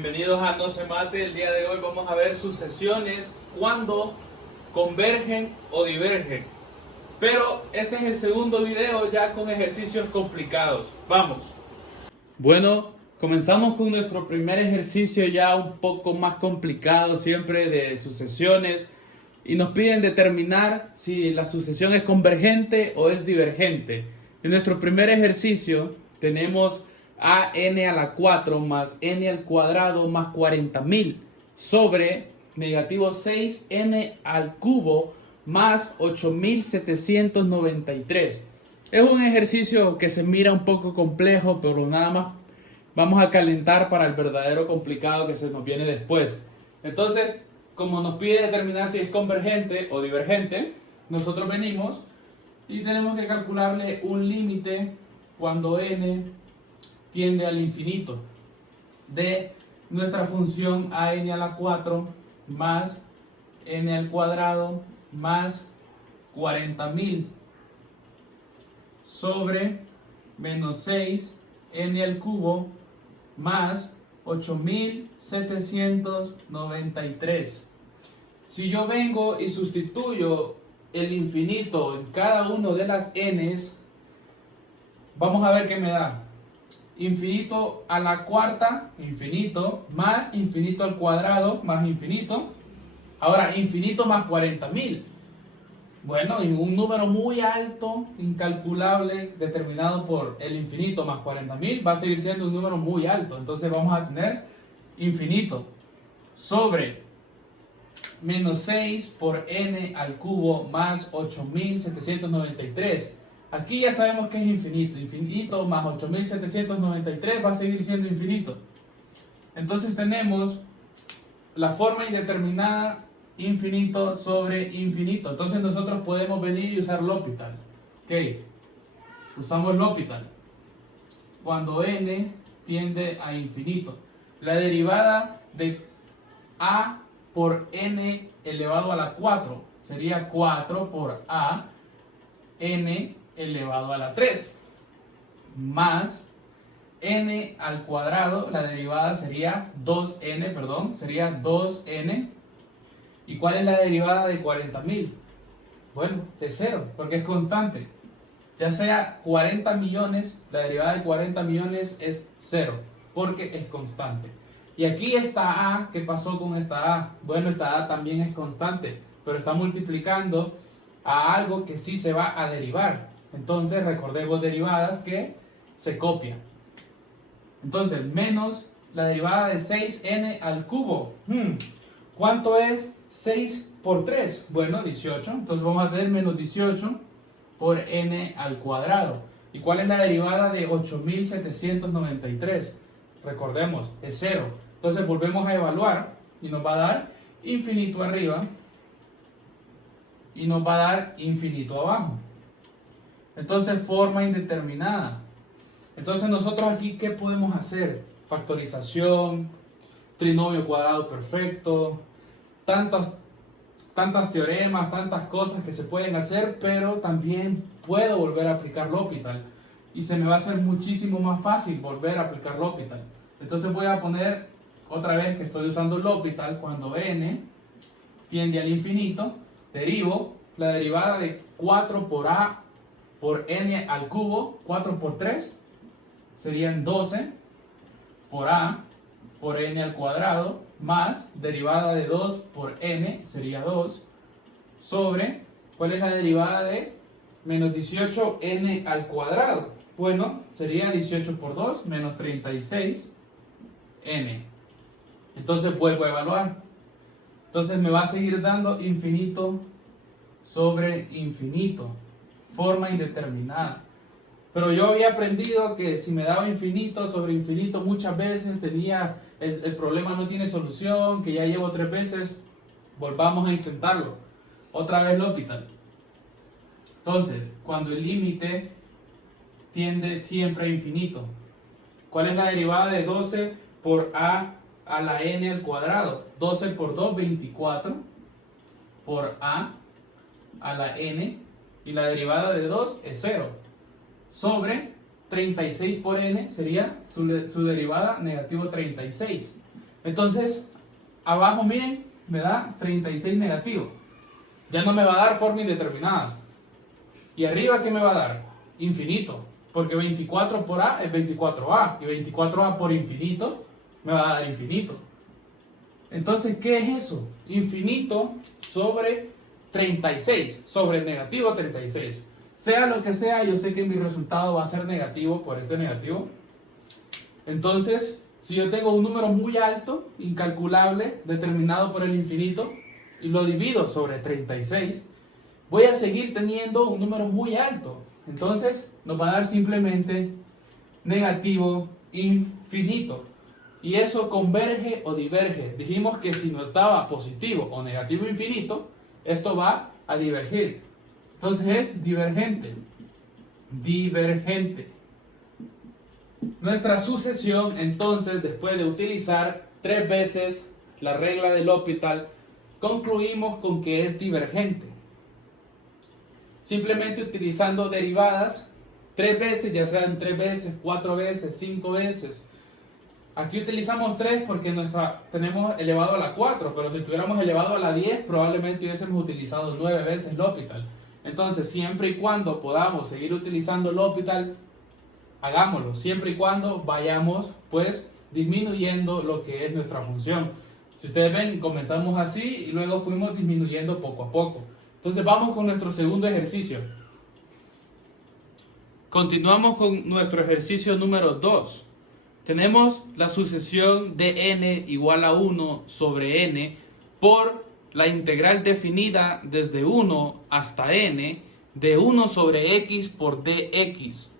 Bienvenidos a No se mate. El día de hoy vamos a ver sucesiones cuando convergen o divergen. Pero este es el segundo video ya con ejercicios complicados. Vamos. Bueno, comenzamos con nuestro primer ejercicio ya un poco más complicado siempre de sucesiones. Y nos piden determinar si la sucesión es convergente o es divergente. En nuestro primer ejercicio tenemos a n a la 4 más n al cuadrado más 40.000 sobre negativo 6n al cubo más 8.793. Es un ejercicio que se mira un poco complejo, pero nada más vamos a calentar para el verdadero complicado que se nos viene después. Entonces, como nos pide determinar si es convergente o divergente, nosotros venimos y tenemos que calcularle un límite cuando n tiende al infinito de nuestra función a n a la 4 más n al cuadrado más 40.000 sobre menos 6 n al cubo más 8.793. Si yo vengo y sustituyo el infinito en cada uno de las n's, vamos a ver qué me da. Infinito a la cuarta, infinito, más infinito al cuadrado, más infinito. Ahora, infinito más 40.000. Bueno, y un número muy alto, incalculable, determinado por el infinito más 40.000, va a seguir siendo un número muy alto. Entonces vamos a tener infinito sobre menos 6 por n al cubo más 8.793. Aquí ya sabemos que es infinito. Infinito más 8.793 va a seguir siendo infinito. Entonces tenemos la forma indeterminada infinito sobre infinito. Entonces nosotros podemos venir y usar L'Hopital. Ok, usamos L'Hopital. Cuando n tiende a infinito, la derivada de a por n elevado a la 4 sería 4 por a n elevado a la 3 más n al cuadrado, la derivada sería 2n, perdón, sería 2n. ¿Y cuál es la derivada de 40.000? Bueno, es 0, porque es constante. Ya sea 40 millones, la derivada de 40 millones es 0, porque es constante. Y aquí esta a, ¿qué pasó con esta a? Bueno, esta a también es constante, pero está multiplicando a algo que sí se va a derivar. Entonces recordemos derivadas que se copian. Entonces menos la derivada de 6n al cubo. ¿Cuánto es 6 por 3? Bueno, 18. Entonces vamos a tener menos 18 por n al cuadrado. ¿Y cuál es la derivada de 8.793? Recordemos, es 0. Entonces volvemos a evaluar y nos va a dar infinito arriba y nos va a dar infinito abajo. Entonces forma indeterminada. Entonces nosotros aquí, ¿qué podemos hacer? Factorización, trinomio cuadrado perfecto, tantas teoremas, tantas cosas que se pueden hacer, pero también puedo volver a aplicar L'Hopital y se me va a hacer muchísimo más fácil volver a aplicar L'Hopital. Entonces voy a poner otra vez que estoy usando L'Hopital. Cuando n tiende al infinito, derivo la derivada de 4 por a por n al cubo, 4 por 3 serían 12 por a por n al cuadrado, más derivada de 2 por n sería 2 sobre, ¿cuál es la derivada de menos 18n al cuadrado? Bueno, sería 18 por 2 menos 36n. Entonces vuelvo a evaluar. Entonces me va a seguir dando infinito sobre infinito, forma indeterminada. Pero yo había aprendido que si me daba infinito sobre infinito muchas veces tenía el problema no tiene solución, que ya llevo 3 veces. Volvamos a intentarlo. Otra vez L'Hopital. Entonces, cuando el límite tiende siempre a infinito, ¿cuál es la derivada de 12 por a la n al cuadrado? 12 por 2, 24 por a la n, y la derivada de 2 es 0 sobre 36 por n sería su derivada negativo 36. Entonces, abajo, miren, me da 36 negativo. Ya no me va a dar forma indeterminada. Y arriba, ¿qué me va a dar? Infinito. Porque 24 por A es 24A. Y 24A por infinito me va a dar infinito. Entonces, ¿qué es eso? Infinito sobre 36. Sobre negativo 36. Sea lo que sea, yo sé que mi resultado va a ser negativo por este negativo. Entonces, si yo tengo un número muy alto, incalculable, determinado por el infinito, y lo divido sobre 36, voy a seguir teniendo un número muy alto. Entonces, nos va a dar simplemente negativo infinito. Y eso converge o diverge. Dijimos que si no estaba positivo o negativo infinito, esto va a divergir. Entonces es divergente. Divergente. Nuestra sucesión, entonces, después de utilizar 3 veces la regla del L'Hopital, concluimos con que es divergente. Simplemente utilizando derivadas 3 veces, ya sean 3 veces, 4 veces, 5 veces. Aquí utilizamos 3 porque tenemos elevado a la 4, pero si tuviéramos elevado a la 10, probablemente hubiésemos utilizado 9 veces L'Hopital. Entonces, siempre y cuando podamos seguir utilizando L'Hopital, hagámoslo, siempre y cuando vayamos pues disminuyendo lo que es nuestra función. Si ustedes ven, comenzamos así y luego fuimos disminuyendo poco a poco. Entonces vamos con nuestro segundo ejercicio. Continuamos con nuestro ejercicio número 2. Tenemos la sucesión de n igual a 1 sobre n por la integral definida desde 1 hasta n de 1 sobre x por dx.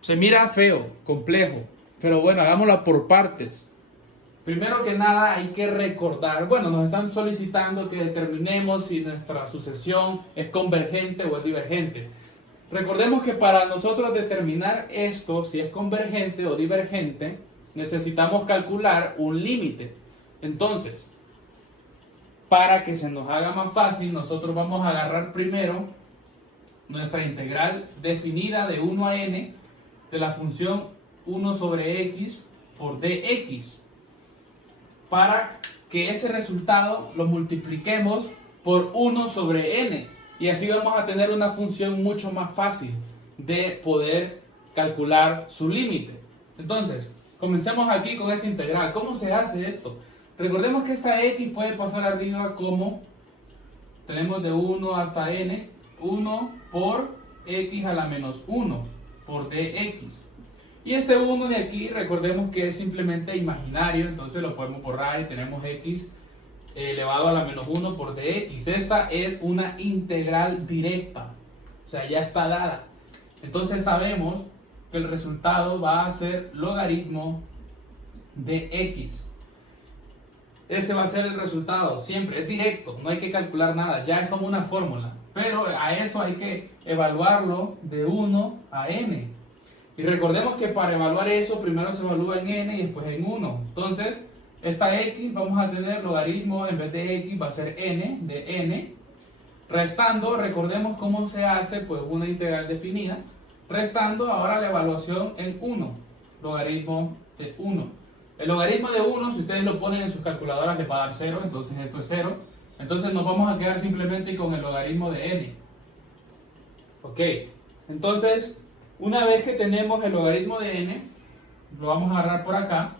Se mira feo, complejo, pero bueno, hagámoslo por partes. Primero que nada hay que recordar, bueno, nos están solicitando que determinemos si nuestra sucesión es convergente o es divergente. Recordemos que para nosotros determinar esto, si es convergente o divergente, necesitamos calcular un límite. Entonces, para que se nos haga más fácil, nosotros vamos a agarrar primero nuestra integral definida de 1 a n de la función 1 sobre x por dx, para que ese resultado lo multipliquemos por 1 sobre n, y así vamos a tener una función mucho más fácil de poder calcular su límite. Entonces, comencemos aquí con esta integral. ¿Cómo se hace esto? Recordemos que esta x puede pasar arriba como, tenemos de 1 hasta n, 1 por x a la menos 1 por dx. Y este 1 de aquí, recordemos que es simplemente imaginario, entonces lo podemos borrar y tenemos x elevado a la menos 1 por dx. Esta es una integral directa, o sea, ya está dada. Entonces sabemos que el resultado va a ser logaritmo de x. Ese va a ser el resultado, siempre, es directo, no hay que calcular nada, ya es como una fórmula. Pero a eso hay que evaluarlo de 1 a n. Y recordemos que para evaluar eso, primero se evalúa en n y después en 1. Entonces, esta x vamos a tener logaritmo, en vez de x va a ser n, de n. Restando, recordemos cómo se hace, pues una integral definida. Restando ahora la evaluación en 1, logaritmo de 1. El logaritmo de 1, si ustedes lo ponen en sus calculadoras, les va a dar 0, entonces esto es 0. Entonces nos vamos a quedar simplemente con el logaritmo de n. Ok, entonces una vez que tenemos el logaritmo de n, lo vamos a agarrar por acá.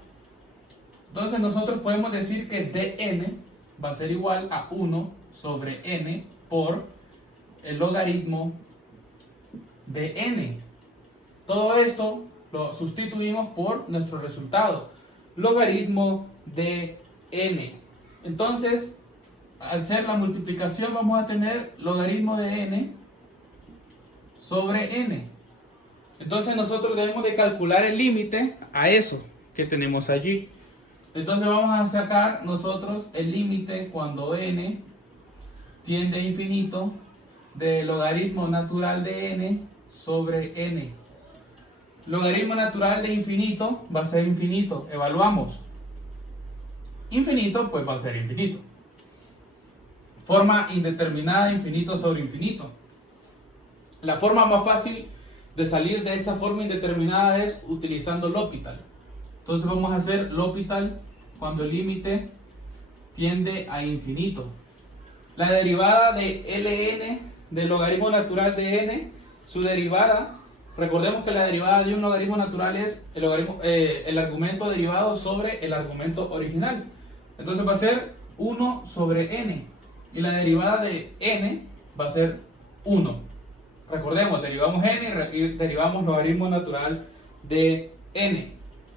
Entonces nosotros podemos decir que dn va a ser igual a 1 sobre n por el logaritmo de n. Todo esto lo sustituimos por nuestro resultado, logaritmo de n. Entonces, al hacer la multiplicación vamos a tener logaritmo de n sobre n. Entonces nosotros debemos de calcular el límite a eso que tenemos allí. Entonces vamos a sacar nosotros el límite cuando n tiende a infinito de logaritmo natural de n sobre n. Logaritmo natural de infinito va a ser infinito. Evaluamos. Infinito pues va a ser infinito. Forma indeterminada, infinito sobre infinito. La forma más fácil de salir de esa forma indeterminada es utilizando L'Hopital. Entonces vamos a hacer L'Hopital cuando el límite tiende a infinito. La derivada de ln del logaritmo natural de n, su derivada, recordemos que la derivada de un logaritmo natural es el argumento derivado sobre el argumento original. Entonces va a ser 1 sobre n. Y la derivada de n va a ser 1. Recordemos, derivamos n y derivamos logaritmo natural de n.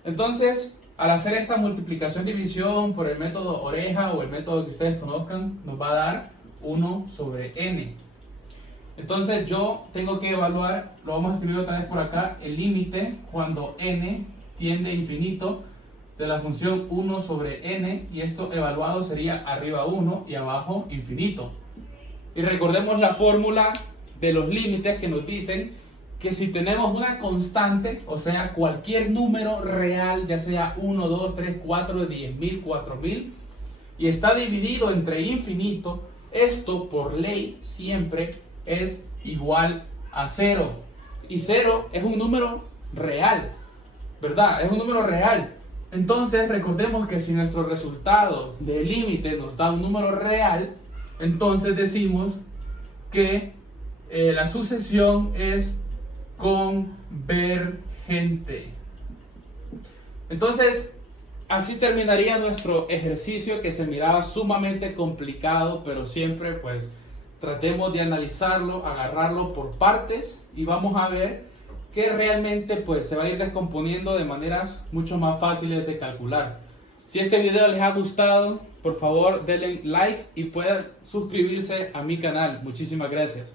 Entonces, al hacer esta multiplicación-división por el método oreja o el método que ustedes conozcan, nos va a dar 1 sobre n. Entonces yo tengo que evaluar, lo vamos a escribir otra vez por acá, el límite cuando n tiende a infinito de la función 1 sobre n, y esto evaluado sería arriba 1 y abajo infinito. Y recordemos la fórmula de los límites que nos dicen que si tenemos una constante, o sea cualquier número real, ya sea 1, 2, 3, 4, 10.000, 4.000, y está dividido entre infinito, esto por ley siempre es igual a 0. Y 0 es un número real, ¿verdad? Es un número real. Entonces recordemos que si nuestro resultado de límite nos da un número real, entonces decimos que la sucesión es convergente. Entonces, así terminaría nuestro ejercicio, que se miraba sumamente complicado, pero siempre pues tratemos de analizarlo, agarrarlo por partes, y vamos a ver que realmente pues se va a ir descomponiendo de maneras mucho más fáciles de calcular. Si este video les ha gustado, por favor denle like y pueden suscribirse a mi canal. Muchísimas gracias.